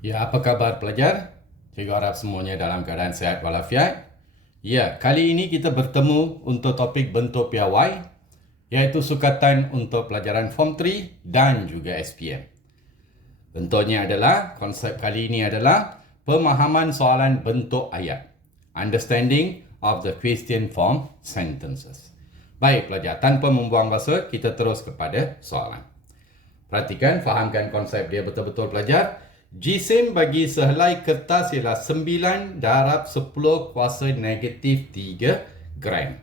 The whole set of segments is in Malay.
Ya, apa khabar pelajar? Cikgu harap semuanya dalam keadaan sihat walafiat. Ya, kali ini kita bertemu untuk topik bentuk piawai, iaitu sukatan untuk pelajaran Form 3 dan juga SPM. Bentuknya adalah, konsep kali ini adalah pemahaman soalan bentuk ayat. Understanding of the question form sentences. Baik pelajar, tanpa membuang masa, kita terus kepada soalan. Perhatikan, fahamkan konsep dia betul-betul pelajar. Jisim bagi sehelai kertas ialah 9 darab 10 kuasa negatif 3 gram.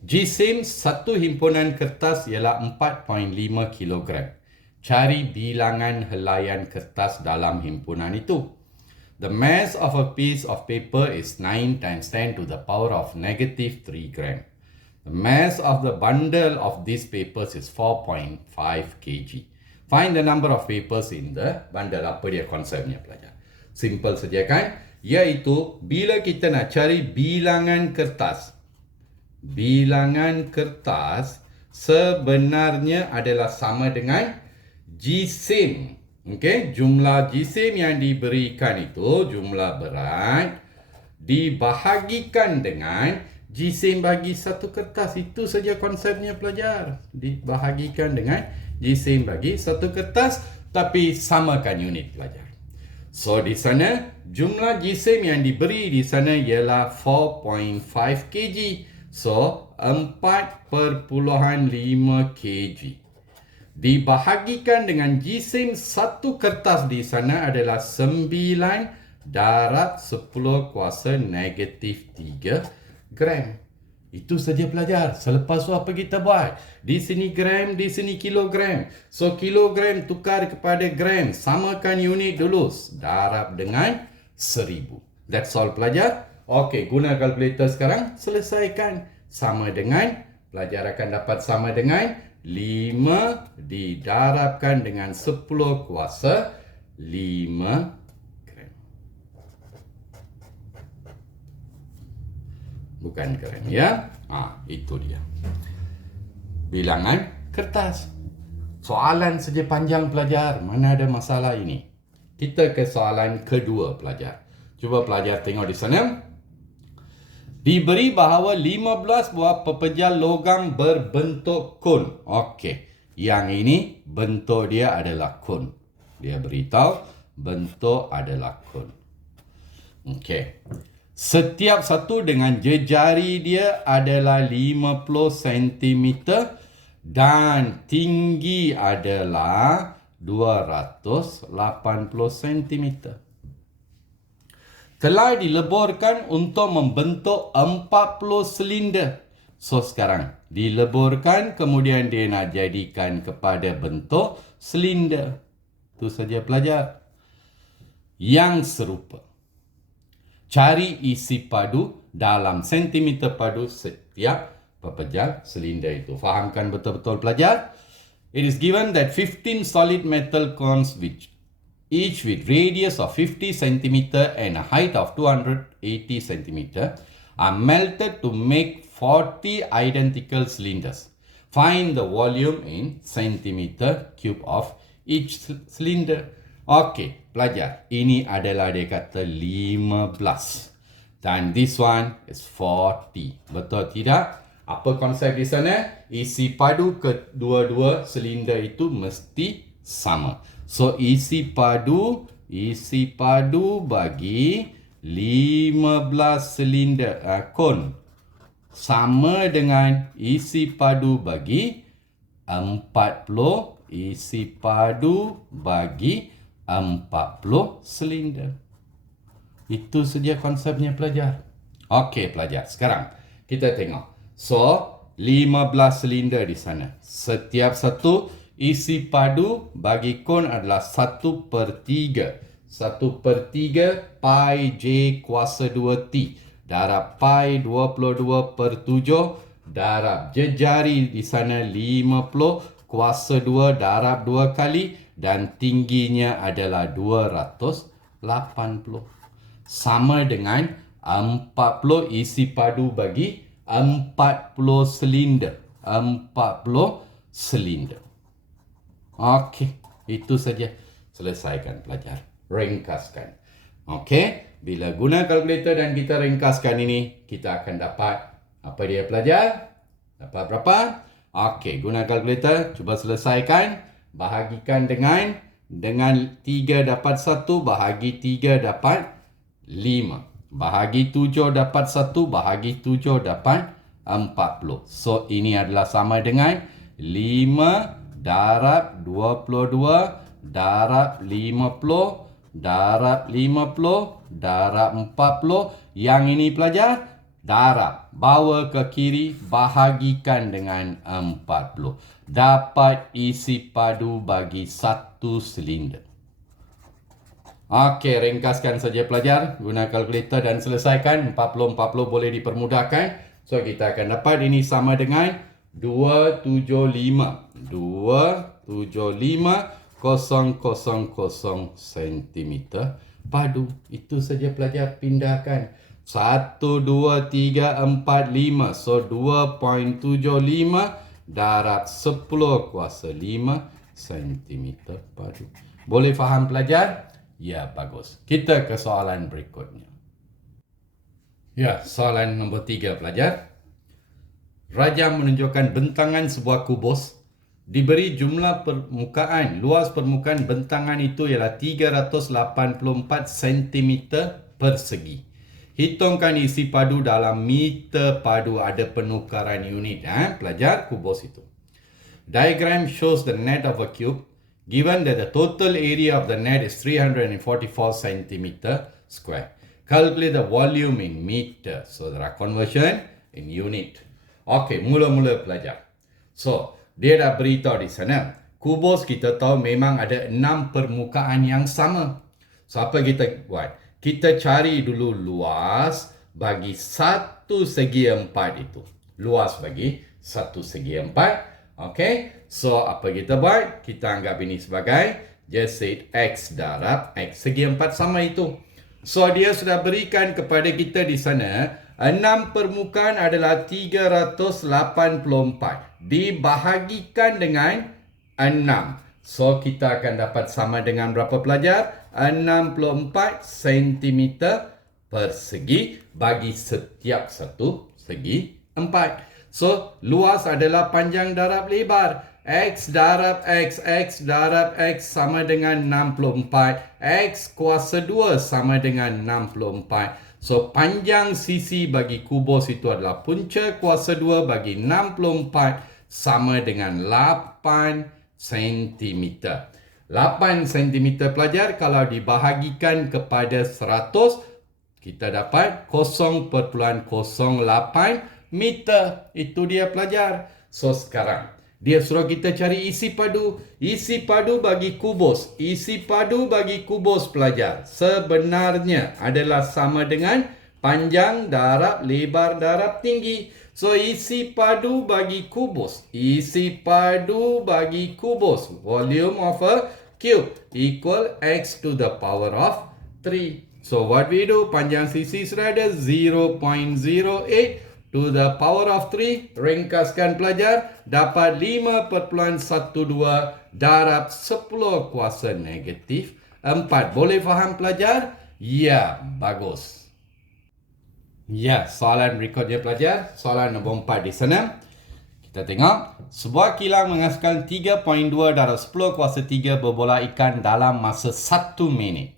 Jisim satu himpunan kertas ialah 4.5 kilogram. Cari bilangan helaian kertas dalam himpunan itu. The mass of a piece of paper is 9 times 10 to the power of negative 3 gram. The mass of the bundle of these papers is 4.5 kg. Find the number of papers in the bundle. Apa dia konsepnya pelajar? Simple saja kan? Iaitu bila kita nak cari bilangan kertas. Bilangan kertas sebenarnya adalah sama dengan jisim. Okey, jumlah jisim yang diberikan itu, jumlah berat dibahagikan dengan jisim bagi satu kertas. Itu saja konsepnya pelajar. Dibahagikan dengan jisim bagi satu kertas, tapi samakan unit pelajar. So di sana jumlah jisim yang diberi di sana ialah 4.5 kg. So 4.5 kg. Dibahagikan dengan jisim satu kertas di sana adalah 9 darab 10 kuasa negatif 3 gram. Itu saja pelajar. Selepas tu apa kita buat? Di sini gram, di sini kilogram. So kilogram tukar kepada gram. Samakan unit dulu. Darab dengan 1000. That's all pelajar. Okey, guna kalkulator sekarang. Selesaikan. Sama dengan, pelajar akan dapat sama dengan 5 didarabkan dengan 10 kuasa 5 gram. Bukan gram ya. Itu dia. Bilangan kertas. Soalan saja panjang pelajar. Mana ada masalah ini? Kita ke soalan kedua pelajar. Cuba pelajar tengok di sana. Diberi bahawa 15 buah pepejal logam berbentuk kun. Okey. Yang ini bentuk dia adalah kun. Dia beritahu bentuk adalah kun. Okey. Setiap satu dengan jejari dia adalah 50 cm dan tinggi adalah 280 cm. Telah dileburkan untuk membentuk 40 silinder. So sekarang dileburkan, kemudian dia nak jadikan kepada bentuk silinder. Itu saja pelajar. Yang serupa. Cari isi padu dalam sentimeter padu setiap pepejal silinder itu. Fahamkan betul-betul pelajar. It is given that 15 solid metal cones each with radius of 50 cm and a height of 280 cm are melted to make 40 identical cylinders. Find the volume in centimeter cube of each cylinder. Okey, pelajar. Ini adalah dia kata 15. Dan this one is 40. Betul tidak? Apa konsep di sana? Isi padu kedua-dua silinder itu mesti sama. So isi padu bagi 15 silinder kon sama dengan isi padu bagi 40 isi padu bagi 40 silinder. Itu saja konsepnya pelajar. Okey pelajar, sekarang kita tengok. So 15 silinder di sana. Setiap satu isi padu bagi kon adalah 1/3. 1/3 pi j kuasa 2t. Darab pi 22/7. Darab jejari di sana 50 kuasa 2 darab 2 kali. Dan tingginya adalah 280. Sama dengan 40 isi padu bagi 40 silinder. 40 silinder. Okey, itu saja. Selesaikan pelajar. ringkaskan. Okey, bila guna kalkulator dan kita ringkaskan ini, kita akan dapat apa dia pelajar? Dapat berapa? Okey, guna kalkulator, cuba selesaikan. Bahagikan dengan 3 dapat 1, bahagi 3 dapat 5. Bahagi 7 dapat 1, bahagi 7 dapat 40. So, ini adalah sama dengan 5 darab 22 darab 50 darab 50 darab 40. Yang ini pelajar, darab. Bawa ke kiri, bahagikan dengan 40. Dapat isi padu bagi satu silinder. Okey, ringkaskan saja pelajar. Guna kalkulator dan selesaikan. 40 boleh dipermudahkan. So, kita akan dapat ini sama dengan 275. 275,000 cm padu. Itu saja pelajar, pindahkan. 1, 2, 3, 4, 5. So, 2.75 darab 10 kuasa 5 cm padu. Boleh faham pelajar? Ya, bagus. Kita ke soalan berikutnya. Ya, soalan nombor 3 pelajar. Rajam menunjukkan bentangan sebuah kubus. Diberi jumlah permukaan, luas permukaan bentangan itu ialah 384 cm persegi. Hitungkan isi padu dalam meter padu. Ada penukaran unit. Pelajar, kubus itu. Diagram shows the net of a cube. Given that the total area of the net is 344 cm square. Calculate the volume in meter. So, there are conversion in unit. Okey, mula-mula pelajar. So, dia dah beritahu di sana. Kubus kita tahu memang ada 6 permukaan yang sama. So, apa kita buat? Kita cari dulu luas bagi 1 segi 4 itu. Luas bagi 1 segi 4. Okay, so apa kita buat? Kita anggap ini sebagai just say X darab X. Segi 4 sama itu. So, dia sudah berikan kepada kita di sana 6 permukaan adalah 384. Dibahagikan dengan 6. So, kita akan dapat sama dengan berapa pelajar? 64 cm persegi bagi setiap satu segi 4. So, luas adalah panjang darab lebar. X darab X, X darab X sama dengan 64. X kuasa 2 sama dengan 64. So, panjang sisi bagi kubus itu adalah punca kuasa 2 bagi 64 sama dengan 8 cm. 8 cm pelajar kalau dibahagikan kepada 100, kita dapat 0.08 meter. Itu dia pelajar. So, sekarang dia suruh kita cari isi padu. Isi padu bagi kubus. Isi padu bagi kubus pelajar sebenarnya adalah sama dengan panjang darab lebar darab tinggi. So, isi padu bagi kubus. Isi padu bagi kubus. Volume of a cube equal X to the power of 3. So, what we do? Panjang sisi sudah ada 0.08 to the power of 3, ringkaskan pelajar, dapat 5.12 darab 10 kuasa negatif 4. Boleh faham pelajar? Ya, bagus. Ya, soalan berikutnya pelajar. Soalan nombor 4 di sana. Kita tengok. Sebuah kilang menghasilkan 3.2 darab 10 kuasa 3 berbola ikan dalam masa 1 minit.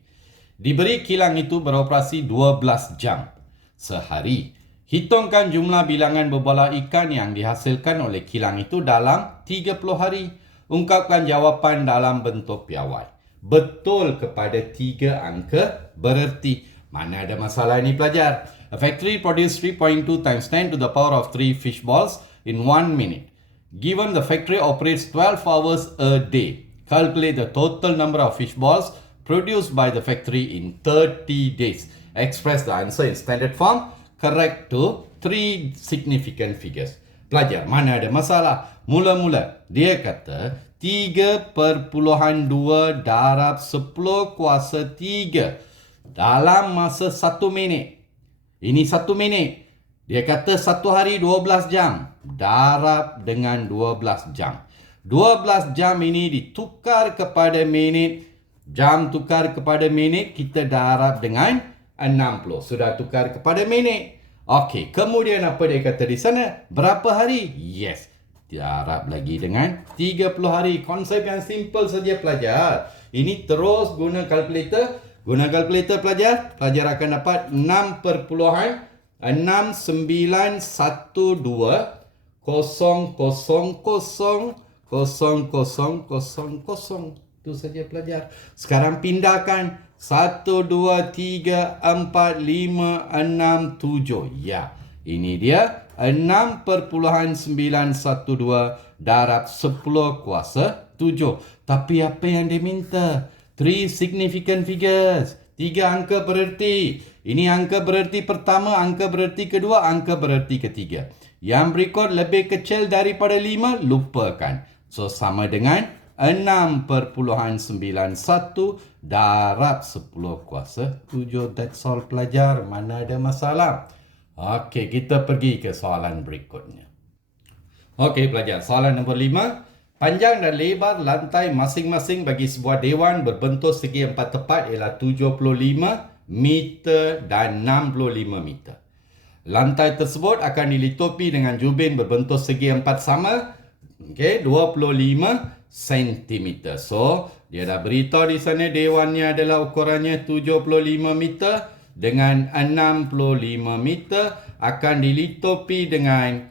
Diberi kilang itu beroperasi 12 jam sehari. Hitungkan jumlah bilangan berbola ikan yang dihasilkan oleh kilang itu dalam 30 hari. Ungkapkan jawapan dalam bentuk piawai. Betul kepada 3 angka bererti. Mana ada masalah ini pelajar? A factory produce 3.2 times 10 to the power of 3 fish balls in 1 minute. Given the factory operates 12 hours a day. Calculate the total number of fish balls produced by the factory in 30 days. Express the answer in standard form. Correct to 3 significant figures. Pelajar, mana ada masalah? Mula-mula, dia kata 3.2 darab 10 kuasa 3 dalam masa 1 minit. Ini 1 minit. Dia kata 1 hari 12 jam. Darab dengan 12 jam. 12 jam ini ditukar kepada minit. Jam tukar kepada minit, kita darab dengan 60. Sudah tukar kepada minit. Okey, kemudian apa dia kata di sana? Berapa hari? Yes. Darab lagi dengan 30 hari. Konsep yang simple saja pelajar. Ini terus guna kalkulator. Guna kalkulator pelajar. Pelajar akan dapat 6.6912 0000000. Itu saja pelajar. Sekarang pindahkan 1, 2, 3, 4, 5, 6, 7. Ya, ini dia 6.912 darab 10 kuasa 7. Tapi apa yang dia minta? 3 significant figures. 3 angka bererti. Ini angka bererti pertama, angka bererti kedua, angka bererti ketiga. Yang berikut lebih kecil daripada 5, lupakan. So, sama dengan 6.91 darab 10 kuasa 7. That's all pelajar. Mana ada masalah? Okey, kita pergi ke soalan berikutnya. Okey pelajar, soalan nombor 5. Panjang dan lebar lantai masing-masing bagi sebuah dewan berbentuk segi empat tepat ialah 75 meter dan 65 meter. Lantai tersebut akan dilitupi dengan jubin berbentuk segi empat sama, 25 cm. So, dia dah beritahu di sana dewannya adalah ukurannya 75 meter dengan 65 meter akan dilitupi dengan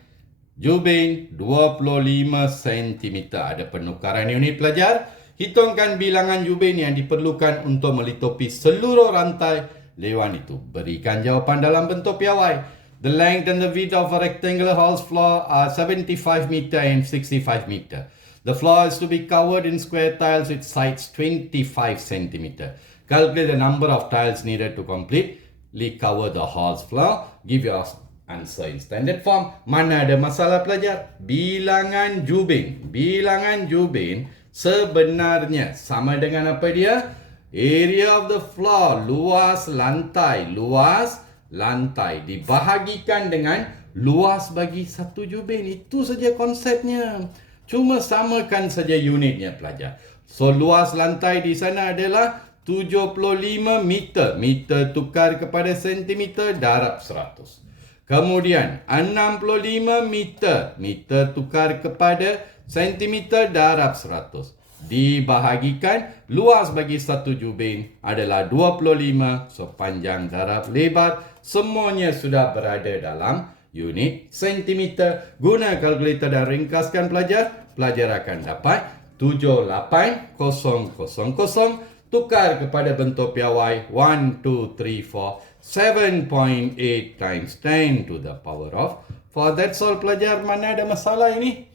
jubin 25 cm. Ada penukaran unit pelajar. Hitungkan bilangan jubin yang diperlukan untuk melitupi seluruh rantai dewan itu. Berikan jawapan dalam bentuk piawai. The length and the width of a rectangular house floor are 75 meter and 65 meter. The floor is to be covered in square tiles with sides 25 cm. Calculate the number of tiles needed to completely cover the house floor. Give your answer in standard form. Mana ada masalah pelajar? Bilangan jubin. Bilangan jubin sebenarnya sama dengan apa dia? Area of the floor, luas lantai. Luas lantai dibahagikan dengan luas bagi satu jubin. Itu saja konsepnya. Cuma samakan saja unitnya pelajar. So, luas lantai di sana adalah 75 meter. Meter tukar kepada sentimeter darab 100. Kemudian 65 meter. Meter tukar kepada sentimeter darab 100. Dibahagikan luas bagi satu jubin adalah 25. So, panjang darab lebar semuanya sudah berada dalam unit sentimeter. Guna kalkulator dan ringkaskan pelajar. Pelajar akan dapat 78000 tukar kepada bentuk piawai 1, 2, 3, 4 7.8 times 10 to the power of 4. That's all pelajar. Mana ada masalah ini?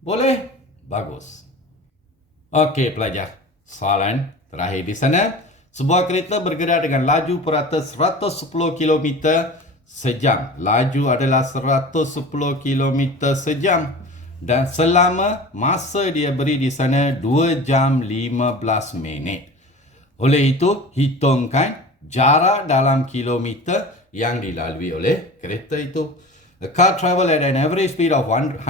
Boleh? Bagus. Okey pelajar. Soalan terakhir di sana. Sebuah kereta bergerak dengan laju purata 110 km sejam. Laju adalah 110 km sejam. Dan selama masa dia beri di sana 2 jam 15 minit. Oleh itu, hitungkan jarak dalam kilometer yang dilalui oleh kereta itu. The car travel at an average speed of 110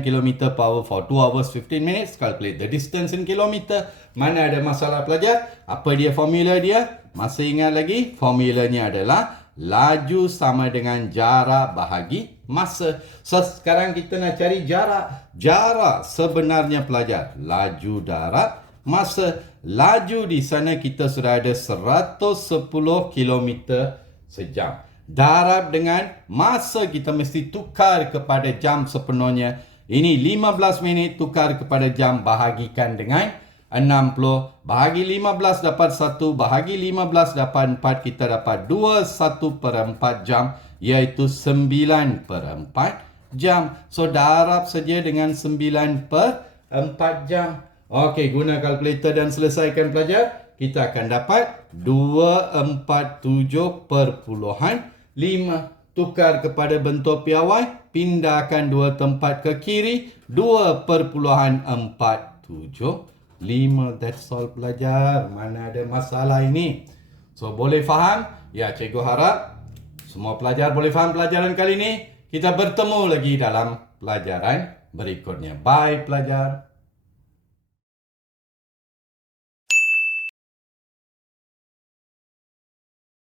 km per hour for 2 hours 15 minutes. Calculate the distance in kilometer. Mana ada masalah pelajar? Apa dia formula dia? Masih ingat lagi? Formulanya adalah laju sama dengan jarak bahagi masa. So, sekarang kita nak cari jarak. Jarak sebenarnya pelajar. Laju darab masa. Laju di sana kita sudah ada 110 km sejam. Darab dengan masa kita mesti tukar kepada jam sepenuhnya. Ini 15 minit tukar kepada jam bahagikan dengan 60. Bahagi 15 dapat 1. Bahagi 15 dapat 4. Kita dapat 2/1/4 jam. Iaitu 9/4 jam. So darab saja dengan 9/4 jam. Okey, guna kalkulator dan selesaikan pelajar. Kita akan dapat 247.5. Tukar kepada bentuk piawai. Pindahkan 2 tempat ke kiri. 2.475. That's all pelajar. Mana ada masalah ini? So, boleh faham? Ya, cikgu harap semua pelajar boleh faham pelajaran kali ini. Kita bertemu lagi dalam pelajaran berikutnya. Bye pelajar.